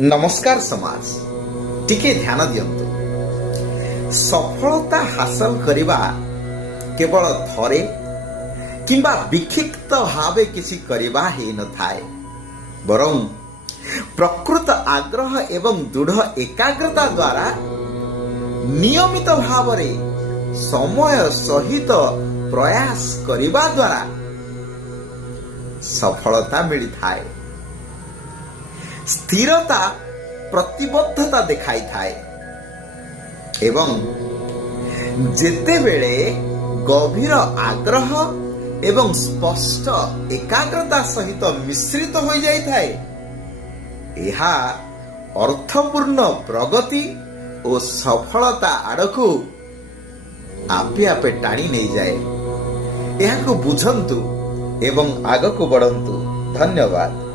नमस्कार समाज टिके ध्यान दियंतु। सफलता हासिल करिबा केवल थरे किंबा विक्षिप्त भावे किसी करिबा ही न थाए, बरं प्रकृत आग्रह एवं दृढ़ एकाग्रता द्वारा नियमित भावरे समय सहित प्रयास करिबा द्वारा सफलता मिली थाए। स्थिरता प्रतिबद्धता देखाई थाए एवं जेतेबेले गभीर आग्रह एवं स्पष्ट एकाग्रता सहित मिश्रित हो जाई थाए, यह अर्थपूर्ण प्रगति और सफलता आड़कू आपे आपे टाणी नहीं जाए। यह बुझंतु एवं आगकू बढ़ंतु। धन्यवाद।